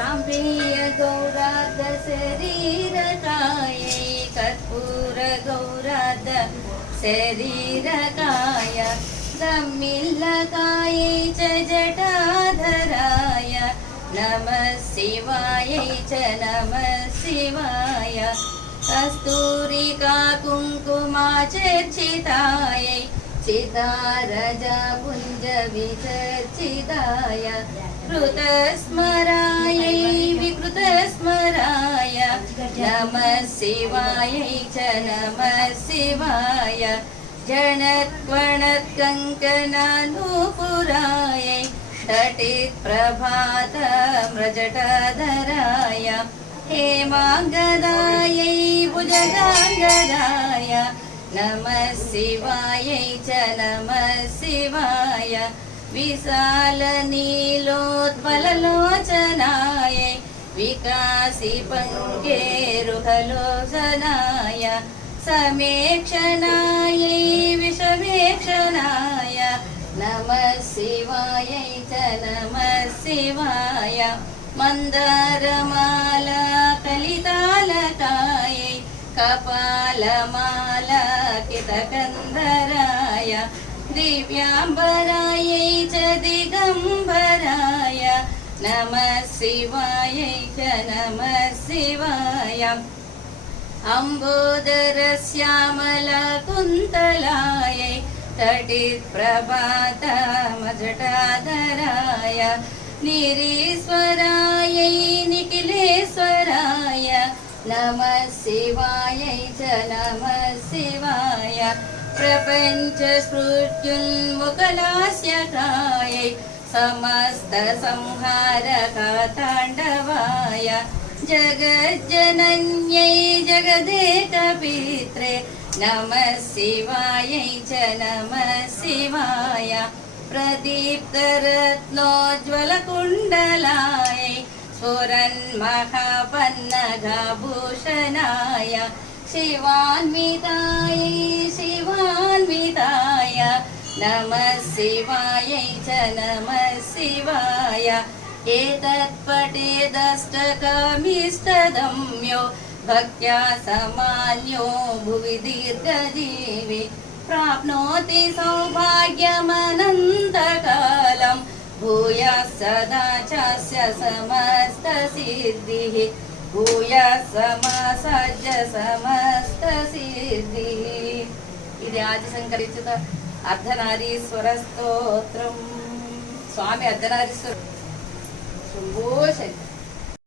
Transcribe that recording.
शाम्भेय गौरार्ध शरीरकायै कर्पूर गौरार्ध शरीरकाय दम्मिल्लकायै च जटाधराय नमः शिवायै च नमः शिवाय कस्तूरिका कुङ्कुमाचर्चितायै चितारजपुञ्ज विचर्चिताय कृतस्मरायै विकृतस्मराय नमः शिवायै च नमः शिवाय जनत्वणत्कङ्कणानुपुरायै तटित्प्रभातम्रजटाधराय हेमाङ्गदायै भुजगाङ्गदाय नमः शिवायै च नमः शिवाय विशालनीलोत्पललोचनायै विकासिपङ्केरुहलोचनाय समेक्षणायै विषमेक्षणाय नमः शिवायै च नमः शिवाय मन्दारमाला कलितालकायै कपालमाला कितकन्धराय दिव्याम्बरायै च दिगम्बराय नमः शिवायै च नमः शिवाय अम्बोदरश्यामलकुन्तलायै तटित्प्रभातमजटाधराय निरीश्वरायै निखिलेश्वराय नमः शिवायै च नमः शिवाय प्रपञ्चस्फूर्त्युन्मुखलास्यकायै समस्तसंहारकताण्डवाय जगज्जनन्यै जगदेकपित्रे नमः शिवायै च नमः शिवाय प्रदीप्तरत्नोज्ज्वलकुण्डलायै स्फुरन्महापन्नगभूषणाय शिवान्वितायै शिवान्विताय नमः शिवायै च नमः शिवाय एतत्पठेदष्टकमिष्टदम्यो भक्त्या समान्यो भुवि दीर्घजीवी प्राप्नोति सौभाग्यमनन्तकालं भूयः सदा चास्य समस्तसिद्धिः भूयः समासज्ज समस्तसिद्धिः। ఇది ఆదిశంకరిచిత అర్ధనారీశ్వర స్తోత్రం. స్వామి అర్ధనారీశ్వర శంభో శంకర.